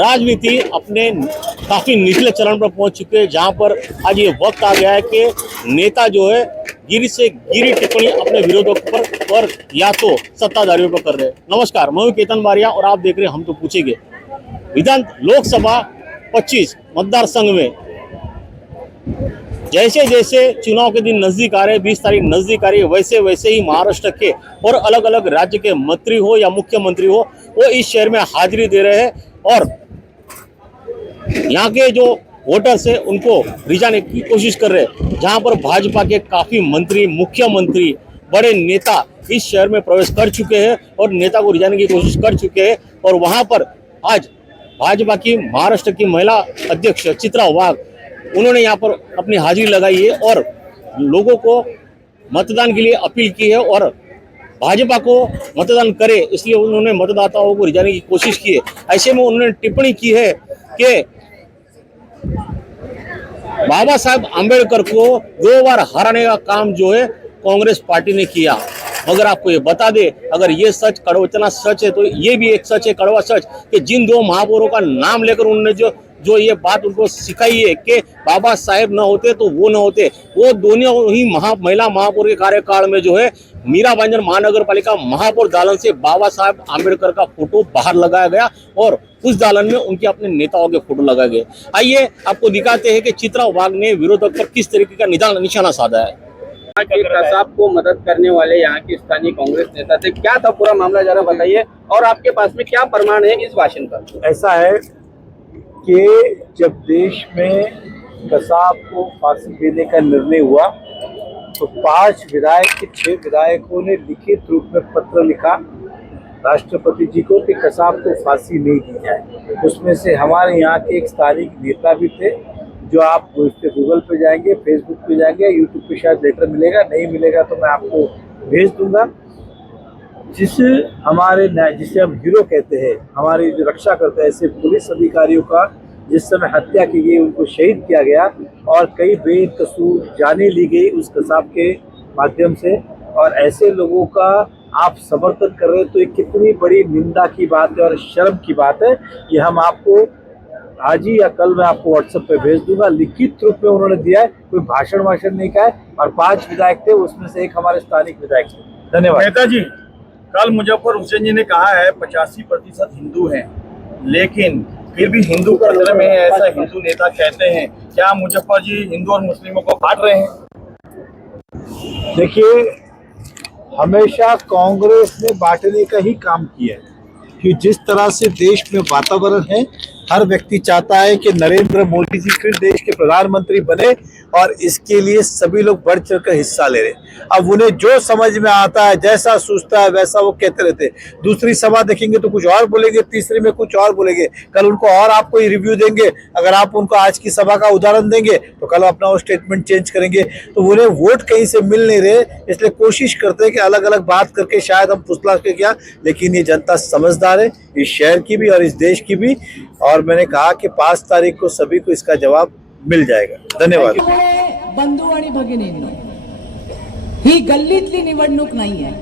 राजनीति अपने काफी निचले चरण पर पहुंच चुके हैं, जहां पर आज ये वक्त आ गया है कि नेता जो है गिरी से गिरी टिप्पणी अपने विरोधकों पर और या तो सत्ताधारियों पर कर रहे हैं। नमस्कार, मैं हूं केतन बारिया और आप देख रहे हैं हम तो पूछेंगे। विधान लोकसभा 25 मतदार संघ में जैसे जैसे चुनाव के दिन नजदीक आ रहे, 20 तारीख नजदीक आ रही है, वैसे वैसे ही महाराष्ट्र के और अलग अलग राज्य के मंत्री हो या मुख्यमंत्री हो, वो इस शहर में हाजिरी दे रहे हैं और यहाँ के जो वोटर्स है उनको रिझाने की कोशिश कर रहे हैं। जहाँ पर भाजपा के काफी मंत्री, मुख्यमंत्री, बड़े नेता इस शहर में प्रवेश कर चुके हैं और नेता को रिझाने की कोशिश कर चुके हैं। और वहां पर आज भाजपा की महाराष्ट्र की महिला अध्यक्ष चित्रा वाघ, उन्होंने यहाँ पर अपनी हाजिरी लगाई है और लोगों को मतदान के लिए अपील की है और भाजपा को मतदान करे, इसलिए उन्होंने मतदाताओं को रिझाने की कोशिश की है। ऐसे में उन्होंने टिप्पणी की है कि बाबा साहब आंबेडकर को 2 बार हराने का काम जो है कांग्रेस पार्टी ने किया। मगर आपको ये बता दे, अगर ये सच कड़वचना सच है तो ये भी एक सच है, कड़वा सच, कि जिन 2 महापौरों का नाम लेकर उन्होंने जो ये बात उनको सिखाई है कि बाबा साहेब न होते तो वो न होते, वो दोनों ही महिला महापौर के कार्यकाल में जो है मीराभांजन महानगर पालिका महापौर दालन से बाबा साहेब आंबेडकर का फोटो बाहर लगाया गया और उस दालन में उनके अपने नेताओं के फोटो लगाए गए। आइए आपको दिखाते हैं कि चित्रा वाघ ने विरोधक पर किस तरीके का निशाना साधा है। कसाब को मदद करने वाले यहाँ के स्थानीय कांग्रेस नेता थे, क्या था पूरा मामला, जरा बताइए। और आपके पास में क्या प्रमाण है इस भाषण का? ऐसा है कि जब देश में कसाब को फांसी देने का निर्णय हुआ तो 5 विधायक के 6 विधायकों ने लिखित रूप में पत्र लिखा राष्ट्रपति जी को कि कसाब को फांसी नहीं दी जाए। उसमें से हमारे यहाँ के एक स्थानीय नेता भी थे, जो आप गूगल पे जाएंगे, फेसबुक पे जाएंगे, यूट्यूब पे शायद लेटर मिलेगा, नहीं मिलेगा तो मैं आपको भेज दूंगा। जिसे हम हीरो कहते हैं, हमारी जो रक्षा करते हैं, ऐसे पुलिस अधिकारियों का जिस समय हत्या की गई, उनको शहीद किया गया और कई बेकसूर जानें ली गई उस कसाब के माध्यम से, और ऐसे लोगों का आप समर्थन कर रहे हैं तो ये कितनी बड़ी निंदा की बात है और शर्म की बात है। ये हम आपको आज ही या कल मैं आपको व्हाट्सएप पे भेज दूंगा, लिखित रूप में उन्होंने दिया है, कोई भाषण नहीं कहा है। और 5 विधायक थे, उसमें से एक हमारे स्थानिक विधायक थे। धन्यवाद। नेताजी, कल मुजफ्फर हुसैन जी ने कहा है 85% हिंदू हैं, लेकिन फिर भी हिंदू कल्चर में ऐसा हिंदू नेता कहते हैं। क्या मुजफ्फर जी हिंदू और मुस्लिमों को बांट रहे हैं? देखिए, हमेशा कांग्रेस ने बांटने का ही काम किया है कि जिस तरह से देश में वातावरण है, हर व्यक्ति चाहता है कि नरेंद्र मोदी जी फिर देश के प्रधानमंत्री बने और इसके लिए सभी लोग बढ़ चढ़कर हिस्सा ले रहे। अब उन्हें जो समझ में आता है, जैसा सोचता है वैसा वो कहते रहते। दूसरी सभा देखेंगे तो कुछ और बोलेंगे, तीसरी में कुछ और बोलेंगे, कल उनको और आपको रिव्यू देंगे। अगर आप उनको आज की सभा का उदाहरण देंगे तो कल अपना वो स्टेटमेंट चेंज करेंगे। तो उन्हें वोट कहीं से मिल नहीं रहे, इसलिए कोशिश करते हैं कि अलग अलग बात करके शायद हम फुसला के क्या, लेकिन ये जनता समझदार है, इस शहर की भी और इस देश की भी। और मैंने कहा कि 5 तारीख को सभी को इसका जवाब मिल जाएगा। धन्यवाद। बंधू आणि भगिनींनो, ही गल्लीतली निवडणूक नाही है,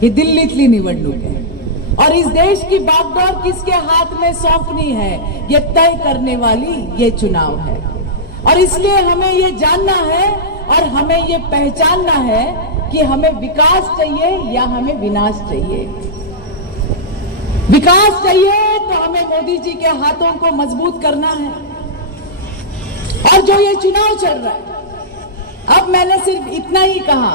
ही दिल्लीतली निवडणूक है और इस देश की बागडोर किसके हाथ में सौंपनी है ये तय करने वाली ये चुनाव है। और इसलिए हमें ये जानना है और हमें ये पहचानना है कि हमें विकास चाहिए या हमें विनाश चाहिए। विकास चाहिए तो हमें मोदी जी के हाथों को मजबूत करना है। और जो ये चुनाव चल रहा है, अब मैंने सिर्फ इतना ही कहा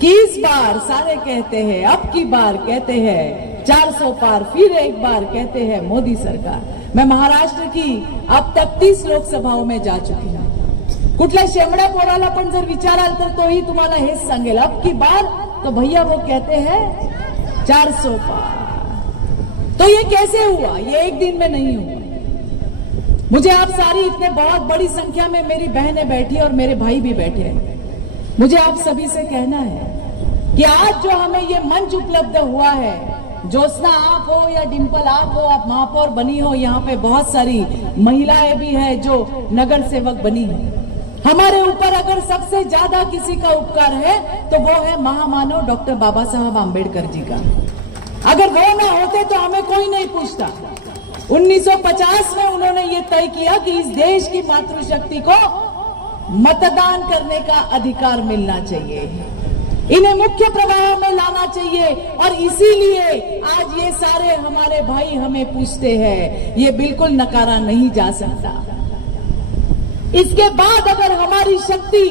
कि इस बार सारे कहते हैं, अब की बार कहते हैं 400 पार, फिर एक बार कहते हैं मोदी सरकार। मैं महाराष्ट्र की अब तक 30 लोकसभाओं में जा चुकी हूं। कुठल्या शेमड्या पोराला पण जर विचाराल तर तोही तुम्हाला हेच सांगेल, अब की बार तो भैया वो कहते हैं 400 पार। तो ये कैसे हुआ? ये एक दिन में नहीं हुआ। मुझे आप सारी इतने बहुत बड़ी संख्या में मेरी बहनें बैठी और मेरे भाई भी बैठे हैं, मुझे आप सभी से कहना है कि आज जो हमें ये मंच उपलब्ध हुआ है, ज्योत्सना आप हो या डिंपल आप हो, आप महापौर बनी हो, यहाँ पे बहुत सारी महिलाएं भी हैं जो नगर सेवक बनी है। हमारे ऊपर अगर सबसे ज्यादा किसी का उपकार है तो वो है महामानव डॉक्टर बाबा साहब आंबेडकर जी का। अगर वो ना होते तो हमें कोई नहीं पूछता। 1950 में उन्होंने ये तय किया कि इस देश की मातृशक्ति को मतदान करने का अधिकार मिलना चाहिए, इन्हें मुख्य प्रवाह में लाना चाहिए। और इसीलिए आज ये सारे हमारे भाई हमें पूछते हैं, ये बिल्कुल नकारा नहीं जा सकता। इसके बाद अगर हमारी शक्ति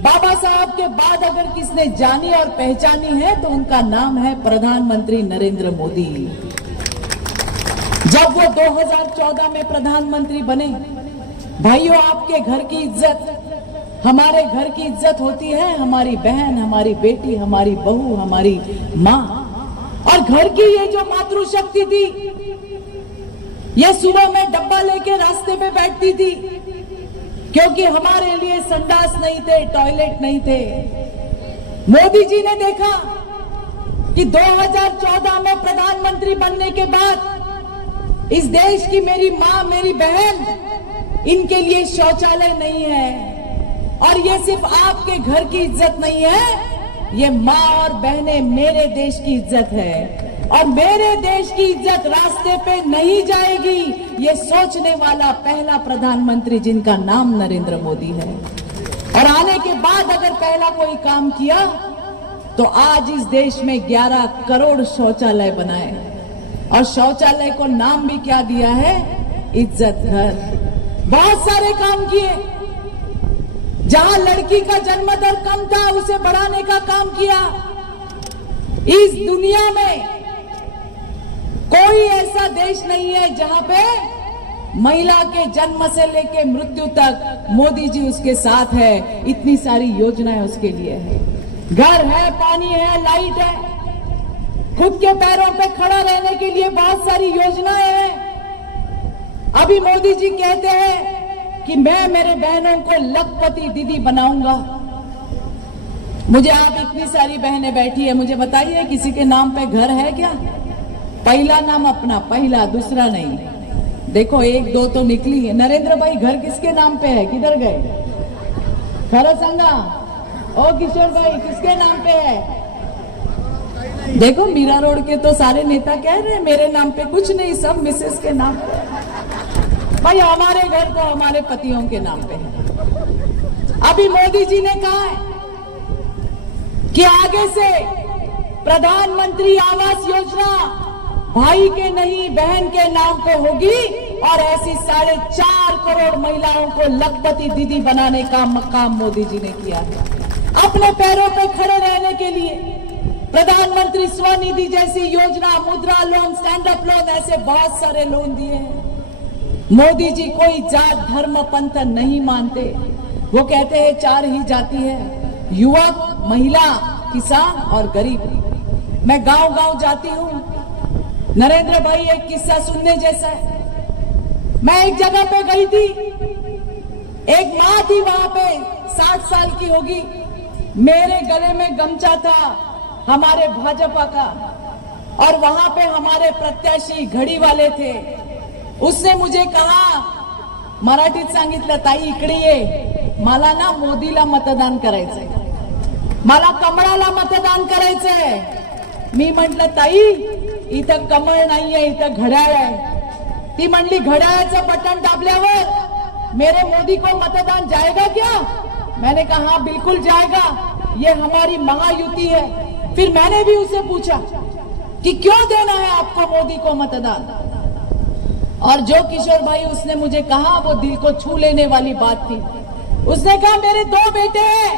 बाबा साहब के बाद अगर किसने जानी और पहचानी है तो उनका नाम है प्रधानमंत्री नरेंद्र मोदी। जब वो 2014 में प्रधानमंत्री बने, भाइयों आपके घर की इज्जत हमारे घर की इज्जत होती है, हमारी बहन, हमारी बेटी, हमारी बहू, हमारी माँ। और घर की ये जो मातृशक्ति थी, ये सुबह में डब्बा लेके रास्ते पे बैठती थी, क्योंकि हमारे लिए संडास नहीं थे, टॉयलेट नहीं थे। मोदी जी ने देखा कि 2014 में प्रधानमंत्री बनने के बाद इस देश की मेरी माँ, मेरी बहन, इनके लिए शौचालय नहीं है। और ये सिर्फ आपके घर की इज्जत नहीं है, ये माँ और बहनें मेरे देश की इज्जत है। और मेरे देश की इज्जत रास्ते पे नहीं जाएगी, ये सोचने वाला पहला प्रधानमंत्री जिनका नाम नरेंद्र मोदी है। और आने के बाद अगर पहला कोई काम किया तो आज इस देश में 11 करोड़ शौचालय बनाए। और शौचालय को नाम भी क्या दिया है? इज्जत घर। बहुत सारे काम किए। जहां लड़की का जन्म दर कम था उसे बढ़ाने का काम किया। इस दुनिया में कोई ऐसा देश नहीं है जहां पे महिला के जन्म से लेके मृत्यु तक मोदी जी उसके साथ है। इतनी सारी योजनाएं उसके लिए है। घर है, पानी है, लाइट है, खुद के पैरों पे खड़ा रहने के लिए बहुत सारी योजनाएं हैं। अभी मोदी जी कहते हैं कि मैं मेरे बहनों को लखपति दीदी बनाऊंगा। मुझे आप इतनी सारी बहनें बैठी है, मुझे बताइए किसी के नाम पे घर है क्या? पहला नाम अपना, पहला, दूसरा नहीं। देखो 1 2 तो निकली है। नरेंद्र भाई घर किसके नाम पे है? किधर गए? खरसंगा। ओ किशोर भाई किसके नाम पे है? देखो मीरा रोड के तो सारे नेता कह रहे हैं मेरे नाम पे कुछ नहीं, सब मिसेस के नाम पे। भाई हमारे घर तो हमारे पतियों के नाम पे है। अभी मोदी जी ने कहा है कि आगे से प्रधानमंत्री आवास योजना भाई के नहीं बहन के नाम पे होगी। और ऐसी 4.5 करोड़ महिलाओं को लखपति दीदी बनाने का काम मोदी जी ने किया है। अपने पैरों पे खड़े रहने के लिए प्रधानमंत्री स्वनिधि जैसी योजना, मुद्रा लोन, स्टैंड अप लोन, ऐसे बहुत सारे लोन दिए हैं। मोदी जी कोई जात धर्म पंथ नहीं मानते। वो कहते हैं 4 ही जाति है, युवक, महिला, किसान और गरीब। मैं गांव गांव जाती हूँ। नरेंद्र भाई एक किस्सा सुनने जैसा है। मैं एक जगह पे गई थी, एक माँ थी वहां पे, 60 साल की होगी। मेरे गले में गमछा था हमारे भाजपा का, और वहां पे हमारे प्रत्याशी घड़ी वाले थे। उसने मुझे कहा, मराठीत सांगितलं, ताई इकडे ये, मला ना मोदीला मतदान करायचंय, मला कमळाला मतदान करायचंय. मी म्हंटल ताई इथं कमळ नाहीये, इथं घड्याळ आहे. ती म्हणली घड्याळाचं बटन दाबल्यावर मेरे मोदी को मतदान जाएगा क्या? मैंने कहा हाँ बिल्कुल जाएगा, ये हमारी महायुति है. फिर मैंने भी उसे पूछा कि क्यों देना है आपको मोदी को मतदान. और जो किशोर भाई उसने मुझे कहा वो दिल को छू लेने वाली बात थी. उसने कहा मेरे 2 बेटे हैं,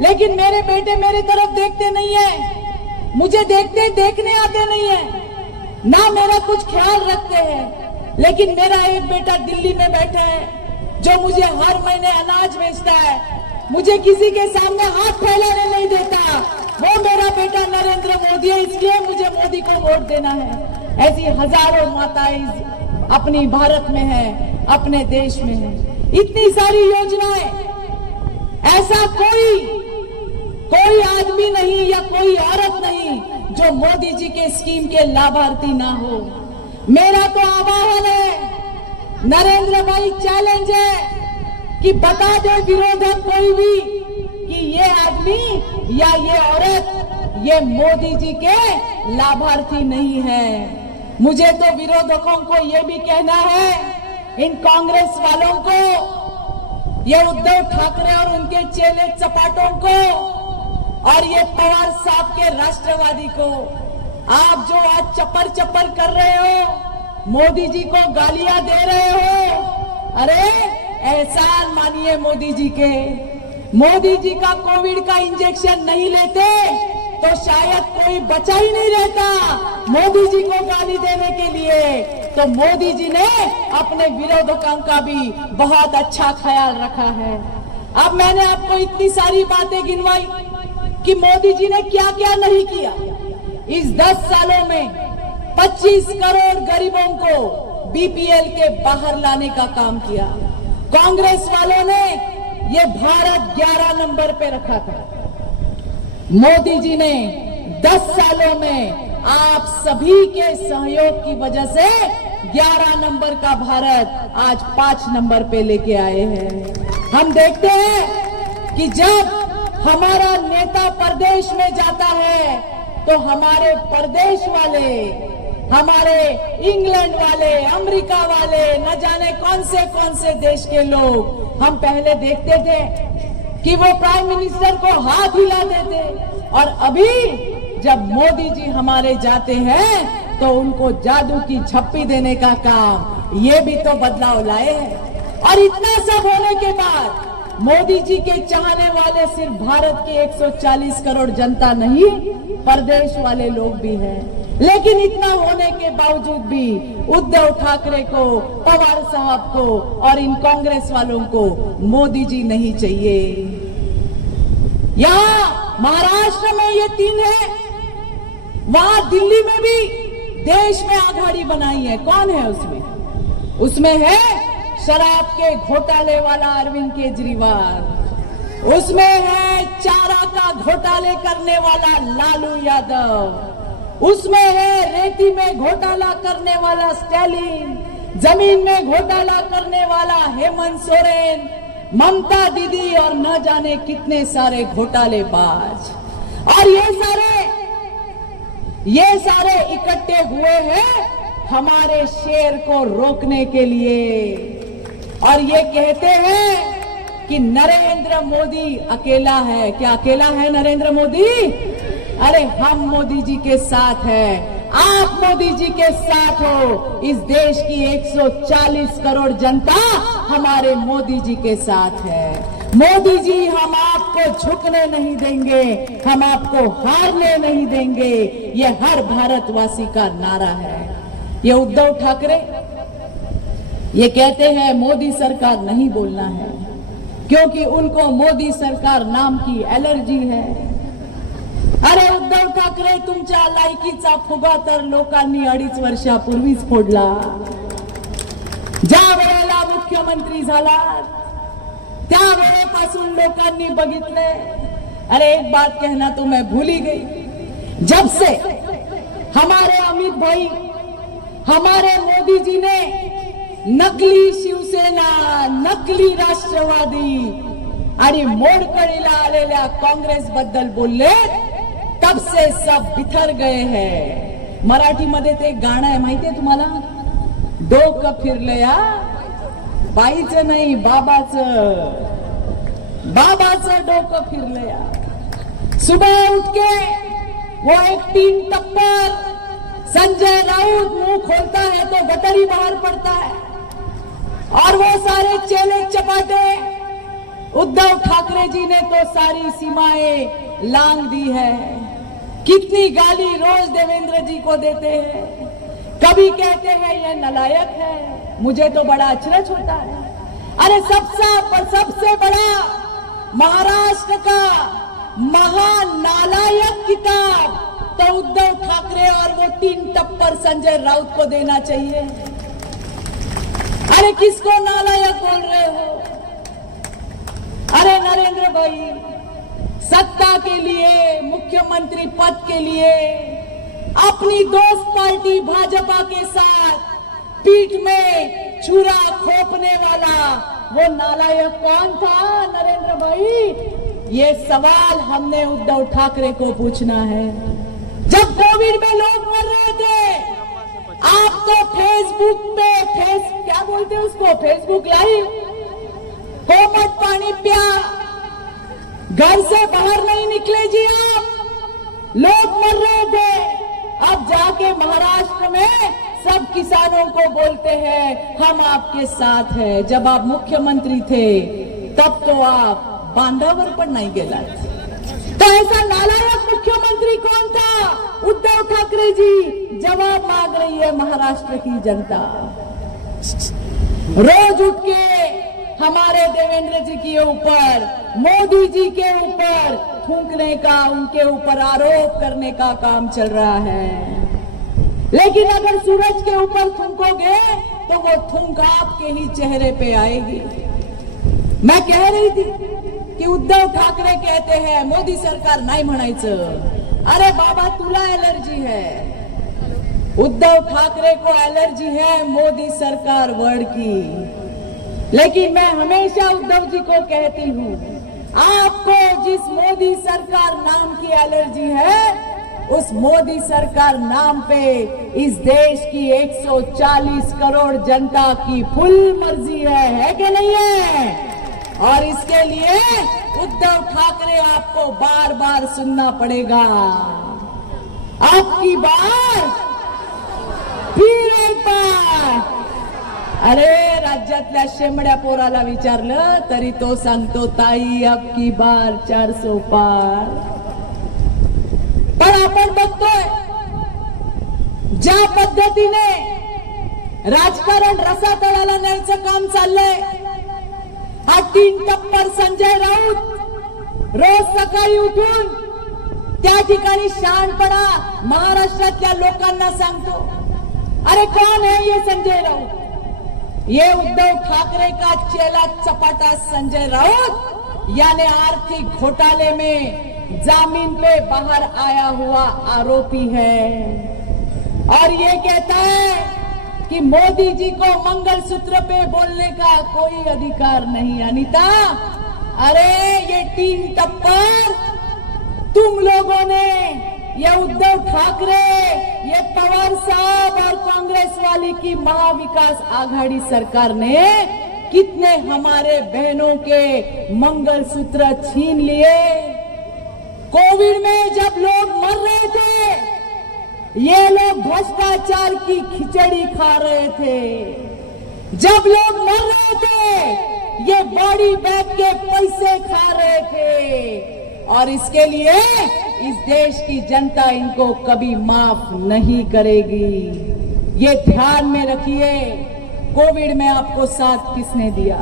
लेकिन मेरे बेटे मेरी तरफ देखते नहीं है, मुझे देखने आते नहीं है, ना मेरा कुछ ख्याल रखते हैं. लेकिन मेरा एक बेटा दिल्ली में बैठा है जो मुझे हर महीने अनाज बेचता है, मुझे किसी के सामने हाथ फैलाने नहीं देता. वो मेरा बेटा नरेंद्र मोदी है, इसलिए मुझे मोदी को वोट देना है. ऐसी हजारों माताएं अपनी भारत में है, अपने देश में है. इतनी सारी योजनाएं, ऐसा कोई आदमी नहीं या कोई औरत नहीं जो मोदी जी के स्कीम के लाभार्थी ना हो. मेरा तो आह्वान है, नरेंद्र भाई चैलेंज है कि बता दे विरोधक कोई भी कि ये आदमी या ये औरत ये मोदी जी के लाभार्थी नहीं है. मुझे तो विरोधकों को ये भी कहना है, इन कांग्रेस वालों को, ये उद्धव ठाकरे और उनके चेले चपाटों को और ये पवार साहब के राष्ट्रवादी को, आप जो आज चपर चपर कर रहे हो, मोदी जी को गालियां दे रहे हो, अरे एहसान मानिए मोदी जी के। मोदी जी का कोविड का इंजेक्शन नहीं लेते तो शायद कोई बचा ही नहीं रहता मोदी जी को गाली देने के लिए। तो मोदी जी ने अपने विरोधकों का भी बहुत अच्छा ख्याल रखा है। अब मैंने आपको इतनी सारी बातें गिनवाई कि मोदी जी ने क्या क्या नहीं किया। इस 10 सालों में 25 करोड़ गरीबों को बीपीएल के बाहर लाने का काम किया। कांग्रेस वालों ने ये भारत 11 नंबर पे रखा था। मोदी जी ने 10 सालों में आप सभी के सहयोग की वजह से 11 नंबर का भारत आज 5 नंबर पे लेके आए हैं। हम देखते हैं कि जब हमारा नेता प्रदेश में जाता है तो हमारे प्रदेश वाले, हमारे इंग्लैंड वाले, अमेरिका वाले, न जाने कौन से देश के लोग, हम पहले देखते थे कि वो प्राइम मिनिस्टर को हाथ हिला देते, और अभी जब मोदी जी हमारे जाते हैं तो उनको जादू की झप्पी देने का काम, ये भी तो बदलाव लाए हैं। और इतना सब होने के बाद मोदी जी के चाहने वाले सिर्फ भारत के 140 करोड़ जनता नहीं, प्रदेश वाले लोग भी हैं। लेकिन इतना होने के बावजूद भी उद्धव ठाकरे को, पवार साहब को और इन कांग्रेस वालों को मोदी जी नहीं चाहिए। यहाँ महाराष्ट्र में ये 3 है, वहां दिल्ली में भी देश में आघाड़ी बनाई है। कौन है उसमें? उसमें है शराब के घोटाले वाला अरविंद केजरीवाल, उसमें है चारा का घोटाले करने वाला लालू यादव, उसमें है रेती में घोटाला करने वाला स्टैलिन, जमीन में घोटाला करने वाला हेमंत सोरेन, ममता दीदी और न जाने कितने सारे घोटालेबाज। और ये सारे इकट्ठे हुए हैं हमारे शेर को रोकने के लिए। और ये कहते हैं कि नरेंद्र मोदी अकेला है। क्या अकेला है नरेंद्र मोदी? अरे हम मोदी जी के साथ हैं, आप मोदी जी के साथ हो। इस देश की 140 करोड़ जनता हमारे मोदी जी के साथ है। मोदी जी, हम आपको झुकने नहीं देंगे, हम आपको हारने नहीं देंगे, ये हर भारतवासी का नारा है। ये उद्धव ठाकरे ये कहते हैं मोदी सरकार नहीं बोलना है क्योंकि उनको मोदी सरकार नाम की एलर्जी है। अरे उद्धव ठाकरे, तुमच्या लायकीचा फुगा तर लोकांनी 2.5 वर्षापूर्वीच फोडला। ज्या वेळेला मुख्यमंत्री झाला त्या वेळेपासून लोकांनी बघितले। अरे एक बात कहना तो मैं भूल ही गई, जब से हमारे अमित भाई, हमारे मोदी जी ने नकली शिवसेना, नकली राष्ट्रवादी आणि मोडकळीला आलेल्या काँग्रेस बद्दल बोलले, तब से सब बिथर गए हैं। मराठीमध्ये ते गाणं आहे माहितीये तुम्हाला? डोकं फिरलंया, बाईचं नाही बाबाचं डोकं फिरलंया। सुबह उठ के वो एक 3 टप्पर संजय राउत मुंह खोलता है तो गटर बाहर पड़ता है, और वो सारे चेले चपाटे उद्धव ठाकरे जी ने तो सारी सीमाएं लांघ दी है। कितनी गाली रोज देवेंद्र जी को देते हैं। कभी कहते हैं ये नालायक है, मुझे तो बड़ा अचरज होता है। अरे सबसे बड़ा महाराष्ट्र का महान नालायक किताब तो उद्धव ठाकरे और वो 3 टप्पर संजय राउत को देना चाहिए। अरे किसको नालायक बोल रहे हो? अरे नरेंद्र भाई, सत्ता के लिए, मुख्यमंत्री पद के लिए अपनी दोस्त पार्टी भाजपा के साथ पीठ में छुरा खोपने वाला वो नालायक कौन था नरेंद्र भाई? ये सवाल हमने उद्धव ठाकरे को पूछना है। जब कोविड में लोग मर रहे थे आप तो फेसबुक पे क्या बोलते हैं उसको, फेसबुक लाइव, कोमट पानी पिया, घर से बाहर नहीं निकले जी आप, लोग मर रहे थे। अब जाके महाराष्ट्र में सब किसानों को बोलते हैं हम आपके साथ हैं। जब आप मुख्यमंत्री थे तब तो आप बांधावर पर नहीं गेला। तो ऐसा नालायक मुख्यमंत्री कौन था? उद्धव ठाकरे जी। जवाब मांग रही है महाराष्ट्र की जनता। रोज उठ के हमारे देवेंद्र जी के ऊपर, मोदी जी के ऊपर थूकने का, उनके ऊपर आरोप करने का काम चल रहा है। लेकिन अगर सूरज के ऊपर थूकोगे तो वो थूक आपके ही चेहरे पे आएगी। मैं कह रही थी कि उद्धव ठाकरे कहते हैं मोदी सरकार नाही म्हणायचं। अरे बाबा तुला एलर्जी है, उद्धव ठाकरे को एलर्जी है मोदी सरकार वर्ड की। लेकिन मैं हमेशा उद्धव जी को कहती हूँ, आपको जिस मोदी सरकार नाम की एलर्जी है, उस मोदी सरकार नाम पे इस देश की 140 करोड़ जनता की फुल मर्जी है कि नहीं है? और इसके लिए उद्धव ठाकरे आपको बार बार सुनना पड़ेगा। आपकी बार फिर एक बार। अरे राज्यातल्या शेमड्या पोराला विचारलं तरी तो सांगतो ताई अबकी बार 400 पार। पण आपण बघतोय ज्या पद्धतीने राजकारण रसातळाला न्यायचं काम चाललंय, हा 3 टप्पर संजय राऊत रोज सकाळी उठून त्या ठिकाणी शहाणपणा महाराष्ट्रातल्या लोकांना सांगतो। अरे कौन है ये संजय राऊत? ये उद्धव ठाकरे का चेला चपाटा संजय राउत, यानी आर्थिक घोटाले में जामीन पे बाहर आया हुआ आरोपी है। और ये कहता है कि मोदी जी को मंगलसूत्र पे बोलने का कोई अधिकार नहीं। अनीता, अरे ये 3 टप्पर तुम लोगों ने, ये उद्धव ठाकरे, ये पवार साहब और कांग्रेस वाली की महाविकास आघाड़ी सरकार ने कितने हमारे बहनों के मंगलसूत्र छीन लिए। कोविड में जब लोग मर रहे थे, ये लोग भ्रष्टाचार की खिचड़ी खा रहे थे। जब लोग मर रहे थे, ये बॉडी बैग के पैसे खा रहे थे। और इसके लिए इस देश की जनता इनको कभी माफ नहीं करेगी। ये ध्यान में रखिए। कोविड में आपको साथ किसने दिया?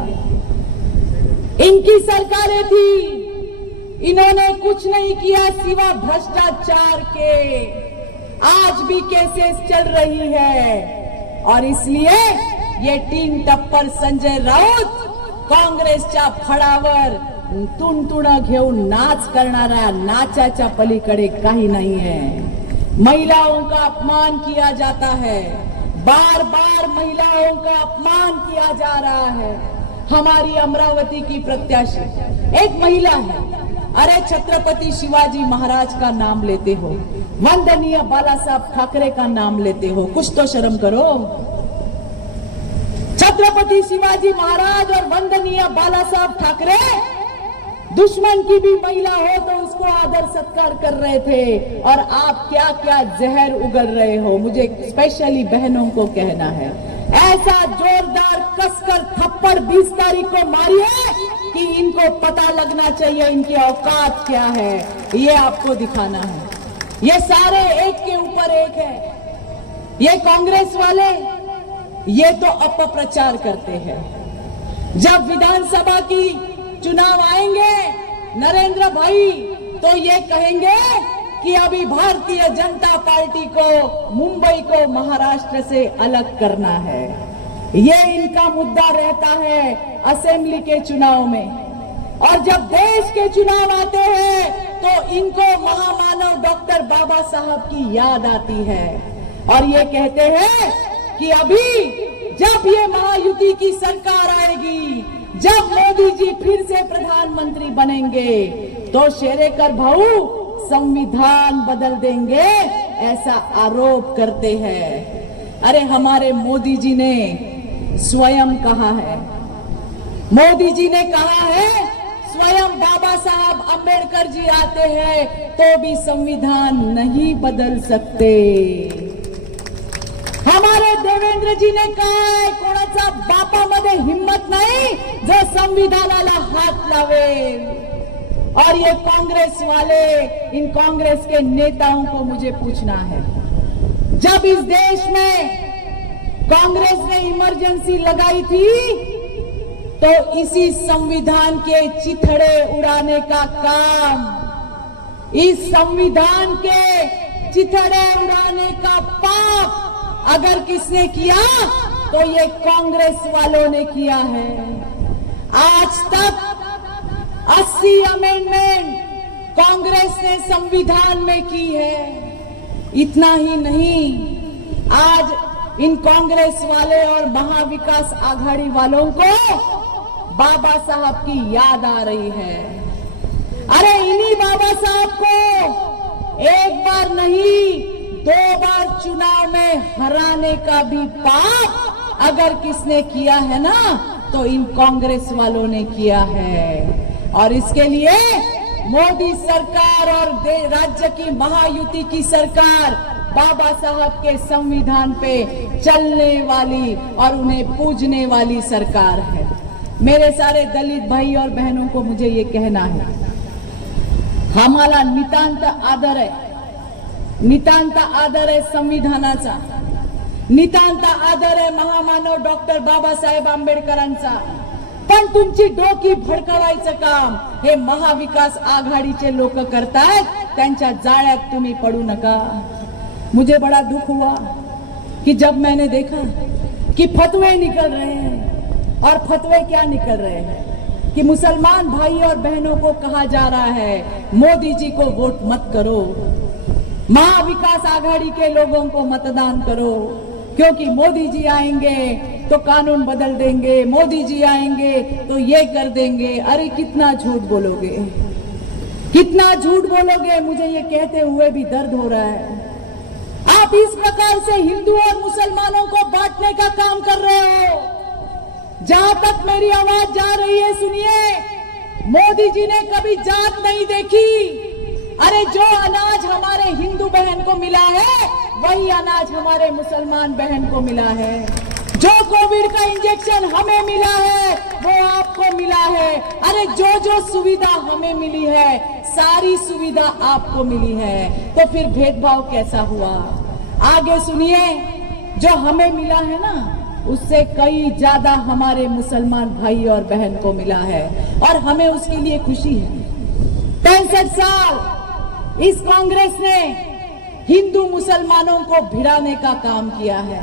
इनकी सरकारें थी, इन्होंने कुछ नहीं किया सिवा भ्रष्टाचार के। आज भी केसेस चल रही है और इसलिए ये 3 टप्पर संजय राऊत काँग्रेसच्या फळावर तुणतुणं घेऊन नाच करणारा नाचाच्या पलीकडे काही नहीं है। महिलाओं का अपमान किया जाता है, बार बार महिलाओं का अपमान किया जा रहा है। हमारी अमरावती की प्रत्याशी एक महिला है। अरे छत्रपति शिवाजी महाराज का नाम लेते हो, वंदनीय बाला साहब ठाकरे का नाम लेते हो, कुछ तो शर्म करो। छत्रपति शिवाजी महाराज और वंदनीय बाला साहब ठाकरे दुश्मन की भी महिला हो तो उसको आदर सत्कार कर रहे थे, और आप क्या क्या जहर उगल रहे हो। मुझे स्पेशली बहनों को कहना है, ऐसा जोरदार कसकर थप्पड़ 20 तारीख को मारिए कि इनको पता लगना चाहिए इनकी औकात क्या है। ये आपको दिखाना है। ये सारे एक के ऊपर एक है। ये कांग्रेस वाले ये तो अपप्रचार करते हैं। जब विधानसभा की चुनाव आएंगे नरेंद्र भाई, तो ये कहेंगे कि अभी भारतीय जनता पार्टी को मुंबई को महाराष्ट्र से अलग करना है। ये इनका मुद्दा रहता है असेंबली के चुनाव में। और जब देश के चुनाव आते हैं तो इनको महामानव डॉक्टर बाबा साहब की याद आती है और ये कहते हैं कि अभी जब ये महायुति की सरकार आएगी, जब मोदी जी फिर से प्रधानमंत्री बनेंगे, तो शेरेकर भाऊ संविधान बदल देंगे, ऐसा आरोप करते हैं। अरे हमारे मोदी जी ने स्वयं कहा है, मोदी जी ने कहा है, स्वयं बाबा साहब अंबेडकर जी आते हैं तो भी संविधान नहीं बदल सकते। हमारे देवेंद्र जी ने कहा है, कोणाचा बापामध्ये हिम्मत नहीं जो संविधानाला हात लावे। और ये कांग्रेस वाले, इन कांग्रेस के नेताओं को मुझे पूछना है, जब इस देश में कांग्रेस ने इमरजेंसी लगाई थी तो इसी संविधान के चिथड़े उड़ाने का काम, इस संविधान के चिथड़े उड़ाने का पाप अगर किसने किया तो ये कांग्रेस वालों ने किया है। आज तक 80 अमेंडमेंट कांग्रेस ने संविधान में की है। इतना ही नहीं, आज इन कांग्रेस वाले और महाविकास आघाड़ी वालों को बाबा साहब की याद आ रही है। अरे इन्हीं बाबा साहब को एक बार नहीं 2 बार चुनाव में हराने का भी पाप अगर किसने किया है ना तो इन कांग्रेस वालों ने किया है। और इसके लिए मोदी सरकार और राज्य की महायुति की सरकार बाबा साहब के संविधान पे चलने वाली और उन्हें पूजने वाली सरकार है। मेरे सारे दलित भाई और बहनों को मुझे ये कहना है, हमारा नितांत आदर है, नितांत आदर आहे संविधानाचा, नितांत आदर आहे महामानव डॉक्टर बाबासाहेब आंबेडकरांचा। पण तुमची डोकी भडकवायचं काम हे महाविकास आघाडीचे लोक करतायत, त्यांच्या जाळ्यात तुम्ही पडू नका। मुझे बड़ा दुख हुआ कि जब मैंने देखा कि फतवे निकल रहे हैं, और फतवे क्या निकल रहे हैं कि मुसलमान भाई और बहनों को कहा जा रहा है मोदी जी को वोट मत करो, महाविकास आघाड़ी के लोगों को मतदान करो, क्योंकि मोदी जी आएंगे तो कानून बदल देंगे, मोदी जी आएंगे तो ये कर देंगे। अरे कितना झूठ बोलोगे, कितना झूठ बोलोगे। मुझे ये कहते हुए भी दर्द हो रहा है। आप इस प्रकार से हिंदू और मुसलमानों को बांटने का काम कर रहे हो। जहां तक मेरी आवाज जा रही है, सुनिए, मोदी जी ने कभी जात नहीं देखी। अरे जो अनाज हमारे हिंदू बहन को मिला है वही अनाज हमारे मुसलमान बहन को मिला है। जो कोविड का इंजेक्शन हमें मिला है वो आपको मिला है। अरे जो जो सुविधा हमें मिली है सारी सुविधा आपको मिली है, तो फिर भेदभाव कैसा हुआ। आगे सुनिए, जो हमें मिला है ना उससे कई ज्यादा हमारे मुसलमान भाई और बहन को मिला है, और हमें उसके लिए खुशी है। 65 साल इस कांग्रेस ने हिंदू मुसलमानों को भिड़ाने का काम किया है।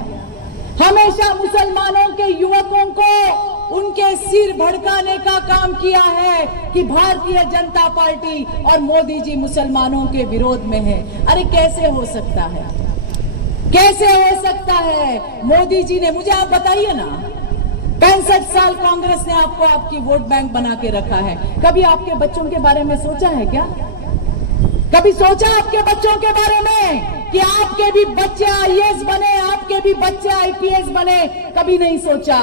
हमेशा मुसलमानों के युवकों को उनके सिर भड़काने का काम किया है कि भारतीय जनता पार्टी और मोदी जी मुसलमानों के विरोध में है। अरे कैसे हो सकता है, कैसे हो सकता है। मोदी जी ने, मुझे आप बताइए ना, 65 साल कांग्रेस ने आपको आपकी वोट बैंक बना के रखा है। कभी आपके बच्चों के बारे में सोचा है क्या? कभी सोचा आपके बच्चों के बारे में कि आपके भी बच्चे आईएएस बने, आपके भी बच्चे आईपीएस बने? कभी नहीं सोचा।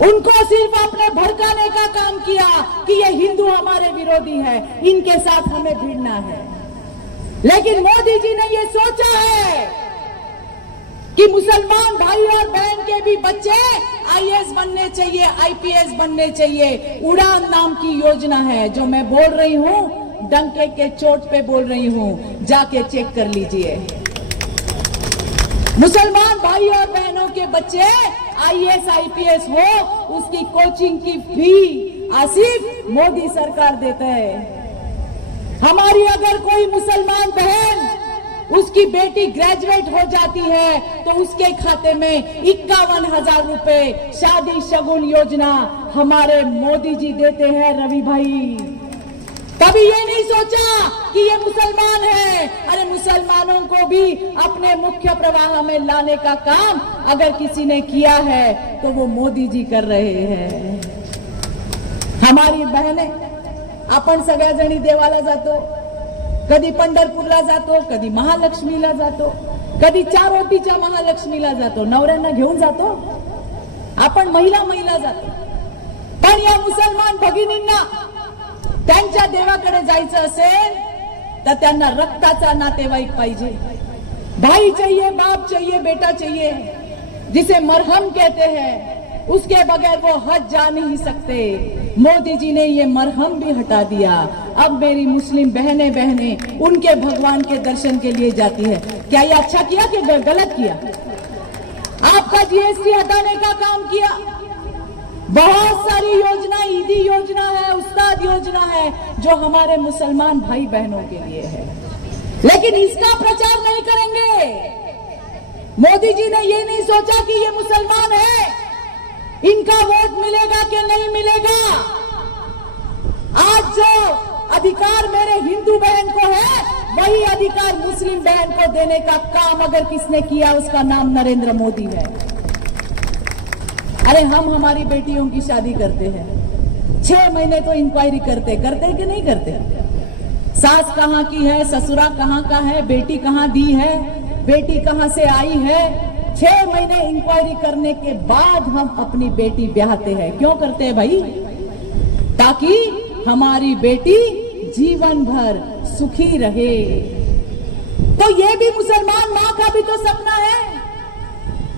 उनको सिर्फ आपने भड़काने का काम किया कि ये हिंदू हमारे विरोधी है, इनके साथ हमें भिड़ना है। लेकिन मोदी जी ने ये सोचा है कि मुसलमान भाई और बहन के भी बच्चे आईएएस बनने चाहिए, आईपीएस बनने चाहिए। उड़ान नाम की योजना है, जो मैं बोल रही हूं डंके के चोट पे बोल रही हूं, जाके चेक कर लीजिए। मुसलमान भाई और बहनों के बच्चे आईएएस आईपीएस हो, उसकी कोचिंग की फी आसिफ मोदी सरकार देता है। हमारी अगर कोई मुसलमान बहन, उसकी बेटी ग्रेजुएट हो जाती है तो उसके खाते में 51,000 रुपए शादी शगुन योजना हमारे मोदी जी देते हैं। रवि भाई, कभी ये नहीं सोचा कि ये मुसलमान है। अरे मुसलमानों को भी अपने मुख्य प्रवाह में लाने का काम अगर किसी ने किया है तो वो मोदी जी कर रहे हैं। हमारी बहनें, आपण सगळ्या जणी देवाला जातो, कधी पंढरपूरला जातो, कधी महालक्ष्मीला जातो, कधी 4 रोटीच्या महालक्ष्मीला जातो, नवऱ्यांना घेऊन जातो, आपण महिला जातो. पण या मुसलमान भगिनींना त्यांच्या देवाकडे जायचं असेल तर त्यांना रक्ताचा नातेवाईक पाहिजे. भाई चाहिए, बाप चाहिए, बेटा चाहिए, जिसे मरहम कहते हैं. उसके बगैर वो हज जा नहीं सकते. मोदी जी ने ये मरहम भी हटा दिया. अब मेरी मुस्लिम बहने उनके भगवान के दर्शन के लिए जाती है. क्या ये अच्छा किया कि गलत किया? आपका जीएसटी हटाने का काम किया. बहुत सारी योजना, ईदी योजना है, उस्ताद योजना है जो हमारे मुसलमान भाई बहनों के लिए है, लेकिन इसका प्रचार नहीं करेंगे. मोदी जी ने ये नहीं सोचा कि ये मुसलमान है, इनका वोट मिलेगा कि नहीं मिलेगा. आज जो अधिकार मेरे हिंदू बहन को है, वही अधिकार मुस्लिम बहन को देने का काम अगर किसने किया, उसका नाम नरेंद्र मोदी है. अरे हम हमारी बेटियों की शादी करते हैं, 6 महीने तो इंक्वायरी करते कि नहीं करते. सास कहाँ की है, ससुरा कहाँ का है, बेटी कहाँ दी है, बेटी कहाँ से आई है. 6 महीने इंक्वायरी करने के बाद हम अपनी बेटी ब्याहते हैं. क्यों करते हैं भाई? ताकि हमारी बेटी जीवन भर सुखी रहे. तो ये भी मुसलमान माँ का भी तो सपना है.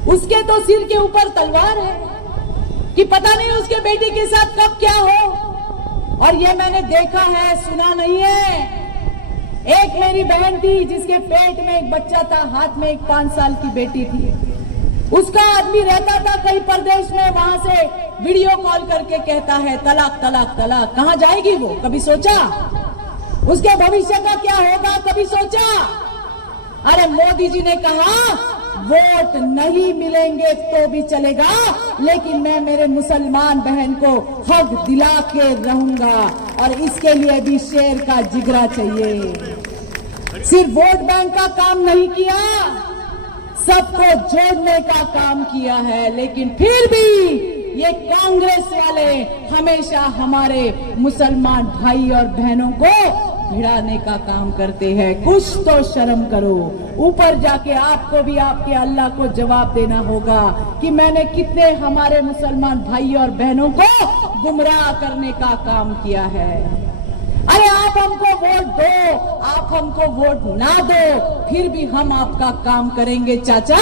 उसके तो सिर के ऊपर तलवार है कि पता नहीं उसके बेटी के साथ कब क्या हो. और ये मैंने देखा है, सुना नहीं है. एक मेरी बहन थी जिसके पेट में एक बच्चा था, हाथ में एक 5 साल की बेटी थी. उसका आदमी रहता था कहीं परदेश में, वहां से वीडियो कॉल करके कहता है तलाक तलाक तलाक. कहां जाएगी वो? कभी सोचा? उसके भविष्य का क्या होगा? कभी सोचा? अरे मोदी जी ने कहा वोट नहीं मिलेंगे तो भी चलेगा, लेकिन मैं मेरे मुसलमान बहन को हक दिला के रहूंगा. और इसके लिए भी शेर का जिगरा चाहिए. सिर्फ वोट बैंक का काम नहीं किया, सबको जोड़ने का काम किया है. लेकिन फिर भी ये कांग्रेस वाले हमेशा हमारे मुसलमान भाई और बहनों को भिड़ाने का काम करते हैं. कुछ तो शर्म करो. ऊपर जाके आपको भी आपके अल्लाह को जवाब देना होगा कि मैंने कितने हमारे मुसलमान भाई और बहनों को गुमराह करने का काम किया है. अरे आप हमको वोट दो, आप हमको वोट ना दो, फिर भी हम आपका काम करेंगे चाचा.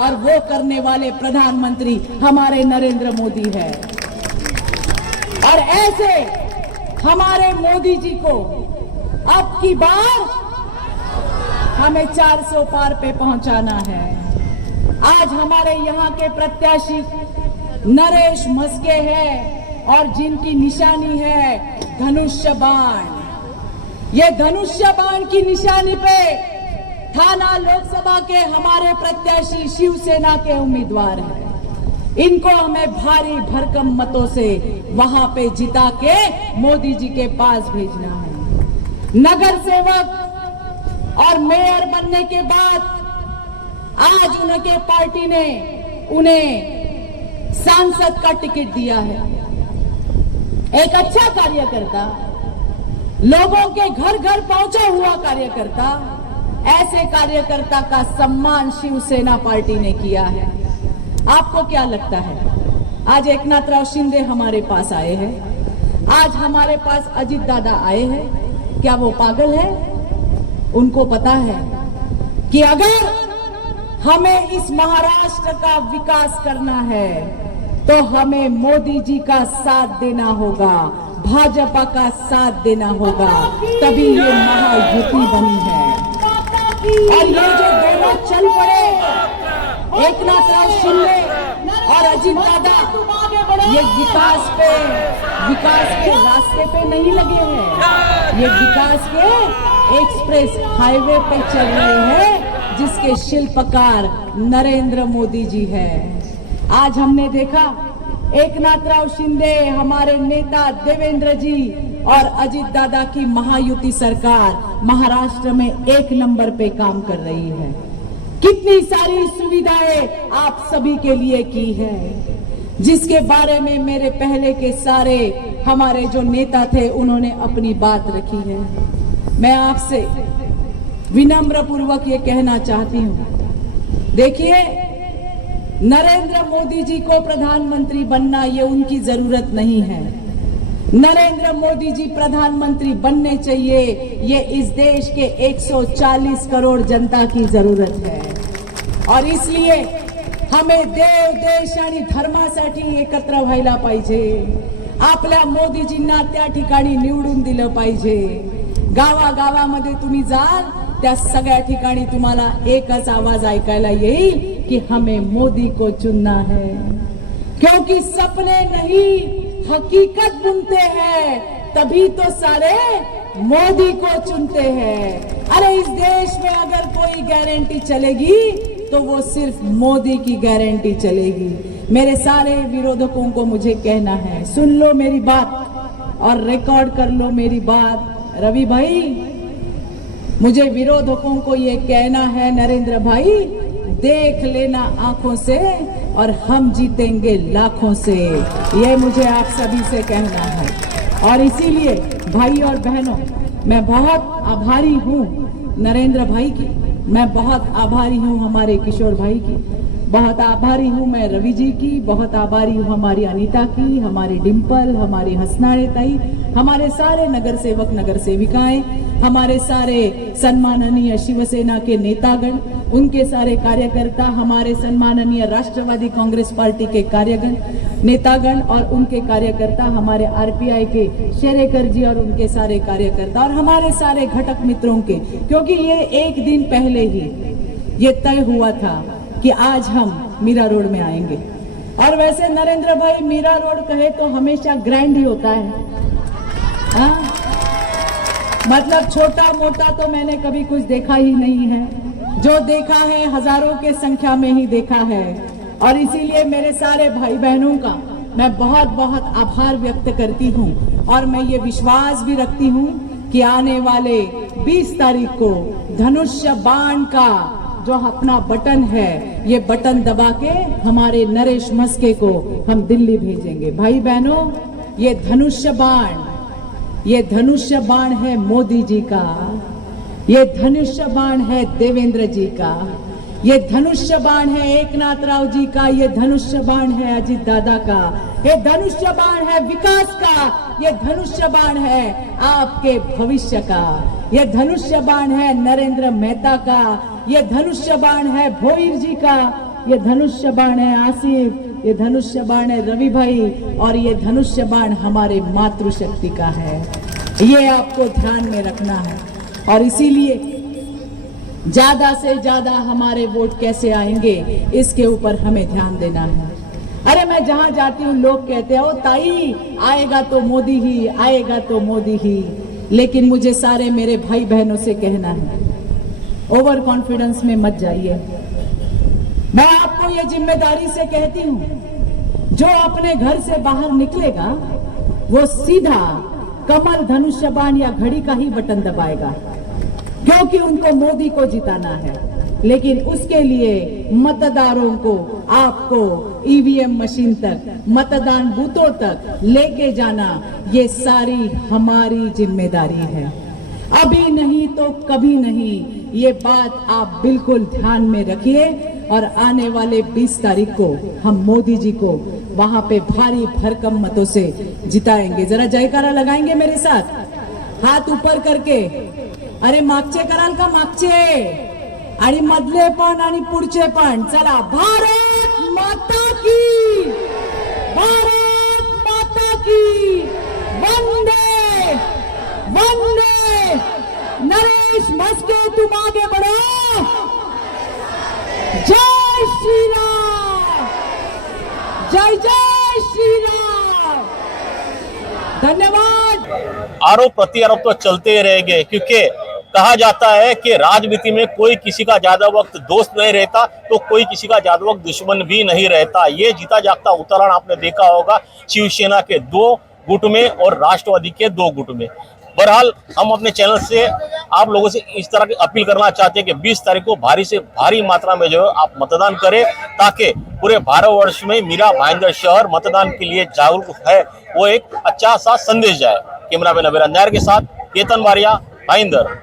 और वो करने वाले प्रधानमंत्री हमारे नरेंद्र मोदी है. और ऐसे हमारे मोदी जी को अब की बार हमें 400 पार पे पहुंचाना है. आज हमारे यहाँ के प्रत्याशी नरेश मस्के हैं और जिनकी निशानी है धनुष्य बाण. ये धनुष्य बाण की निशानी पे थाना लोकसभा के हमारे प्रत्याशी शिवसेना के उम्मीदवार हैं. इनको हमें भारी भरकम मतों से वहां पे जिता के मोदी जी के पास भेजना है. नगर सेवक और मेयर बनने के बाद आज उनके पार्टी ने उन्हें सांसद का टिकट दिया है. एक अच्छा कार्यकर्ता, लोगों के घर घर पहुंचा हुआ कार्यकर्ता, ऐसे कार्यकर्ता का सम्मान शिवसेना पार्टी ने किया है. आपको क्या लगता है? आज एकनाथराव शिंदे हमारे पास आए हैं, आज हमारे पास अजित दादा आए हैं. क्या वो पागल है? उनको पता है कि अगर हमें इस महाराष्ट्र का विकास करना है तो हमें मोदी जी का साथ देना होगा, भाजपा का साथ देना होगा, तभी ये महायुति बनी है. और ये जो दोनों चल पड़े, एकनाथराव शिंदे और अजित दादा, ये विकास के रास्ते पे नहीं लगे हैं. ये विकास के एक्सप्रेस हाईवे पे चल रहे हैं, जिसके शिल्पकार नरेंद्र मोदी जी हैं. आज हमने देखा एकनाथराव शिंदे, हमारे नेता देवेंद्र जी और अजित दादा की महायुति सरकार महाराष्ट्र में 1 नंबर पे काम कर रही है. कितनी सारी सुविधाएं आप सभी के लिए की है, जिसके बारे में मेरे पहले के सारे हमारे जो नेता थे उन्होंने अपनी बात रखी है. मैं आपसे विनम्र पूर्वक ये कहना चाहती हूँ देखिए, नरेंद्र मोदी जी को प्रधानमंत्री बनना ये उनकी जरूरत नहीं है। नरेंद्र मोदी जी प्रधानमंत्री बनने चाहिए, ये इस देश के 140 करोड़ जनता की जरूरत है। और इसलिए हमें देव देश आणि धर्मासाठी एकत्र व्हायला पाहिजे। आपल्या मोदीजींना त्या ठिकाणी निवडून दिलं पाहिजे। गावागावामध्ये तुम्ही जाल, त्या सगळ्या ठिकाणी तुम्हाला एकच आवाज ऐकायला येईल कि हमें मोदी को चुनना है, क्योंकि सपने नहीं हकीकत बुनते हैं, तभी तो सारे मोदी को चुनते हैं। अरे इस देश में अगर कोई गारंटी चलेगी तो वो सिर्फ मोदी की गारंटी चलेगी। मेरे सारे विरोधकों को मुझे कहना है, सुन लो मेरी बात और रिकॉर्ड कर लो मेरी बात। रवि भाई, मुझे विरोधकों को ये कहना है, नरेंद्र भाई देख लेना आंखों से और हम जीतेंगे लाखों से, ये मुझे आप सभी से कहना है। और इसीलिए भाई और बहनों, मैं बहुत आभारी हूँ नरेंद्र भाई की, मैं बहुत आभारी हूँ हमारे किशोर भाई की, बहुत आभारी हूँ मैं रवि जी की, बहुत आभारी हूँ हमारी अनीता की, हमारी डिम्पल, हमारी हसनाड़े ताई, हमारे सारे नगर सेवक नगर सेविकाएं, हमारे सारे सम्माननीय शिवसेना के नेतागण, उनके सारे कार्यकर्ता, हमारे सम्माननीय राष्ट्रवादी कांग्रेस पार्टी के कार्यगण नेतागण और उनके कार्यकर्ता, हमारे आरपीआई के शेरेकर जी और उनके सारे कार्यकर्ता और हमारे सारे घटक मित्रों के, क्योंकि ये एक दिन पहले ही ये तय हुआ था कि आज हम मीरा रोड में आएंगे। और वैसे नरेंद्र भाई, मीरा रोड कहे तो हमेशा ग्रैंड ही होता है, हाँ? मतलब छोटा मोटा तो मैंने कभी कुछ देखा ही नहीं है, जो देखा है हजारों के संख्या में ही देखा है। और इसीलिए मेरे सारे भाई बहनों का मैं बहुत बहुत आभार व्यक्त करती हूँ और मैं ये विश्वास भी रखती हूँ कि आने वाले 20 तारीख को धनुष्य बाण का जो अपना बटन है, ये बटन दबा के हमारे नरेश मस्के को हम दिल्ली भेजेंगे। भाई बहनों, ये धनुष्य बाण है मोदी जी का, ये धनुष्य बाण है देवेंद्र जी का, ये धनुष्य बाण है एकनाथ राव जी का, ये धनुष्य बाण है अजित दादा का, ये धनुष्य बाण है विकास का, ये धनुष्य बाण है आपके भविष्य का, ये धनुष्य बाण है नरेंद्र मेहता का, ये धनुष्य बाण है भोईर जी का, ये धनुष्य बाण है आसिफ, ये धनुष्य बाण है रवि भाई और ये धनुष्य बाण हमारे मातृशक्ति का है। ये आपको ध्यान में रखना है। और इसीलिए ज्यादा से ज्यादा हमारे वोट कैसे आएंगे, इसके ऊपर हमें ध्यान देना है। अरे मैं जहां जाती हूँ लोग कहते हैं, ओ ताई आएगा तो मोदी ही, आएगा तो मोदी ही। लेकिन मुझे सारे मेरे भाई बहनों से कहना है, ओवर कॉन्फिडेंस में मत जाइए। मैं आपको ये जिम्मेदारी से कहती हूँ, जो अपने घर से बाहर निकलेगा वो सीधा कमल, धनुष्य बाण या घड़ी का ही बटन दबाएगा, क्योंकि उनको मोदी को जिताना है। लेकिन उसके लिए मतदारों को, आपको ईवीएम मशीन तक, मतदान बूथों तक लेके जाना, ये सारी हमारी जिम्मेदारी है। अभी नहीं तो कभी नहीं, ये बात आप बिल्कुल ध्यान में रखिए। और आने वाले 20 तारीख को हम मोदी जी को वहां पे भारी भरकम मतों से जिताएंगे। जरा जयकारा लगाएंगे मेरे साथ, हाथ ऊपर करके। अरे मागचे कराल का, मागचे आणि मधले पण आणि पुढचे पण। चला, भारत माता की, भारत माता की, वंदे वंदे। नरेश मस्के तुम आगे बढ़ो। जय श्री राम, जय जय श्री राम। धन्यवाद। आरोप प्रत्यारोप तो चलते ही रहेंगे, क्योंकि कहा जाता है कि राजनीति में कोई किसी का ज्यादा वक्त दोस्त नहीं रहता, तो कोई किसी का ज्यादा वक्त दुश्मन भी नहीं रहता। ये जीता जागता उदाहरण आपने देखा होगा शिवसेना के 2 गुट में और राष्ट्रवादी के 2 गुट में। बहरहाल हम अपने चैनल से आप लोगों से इस तरह की अपील करना चाहते हैं कि 20 तारीख को भारी से भारी मात्रा में जो है आप मतदान करें, ताकि पूरे भारतवर्ष में मीरा भाईंदर शहर मतदान के लिए जागरूक है, वो एक अच्छा सा संदेश जाए। कैमरामैन अभिरंजन के साथ केतन बारिया, भाईंदर।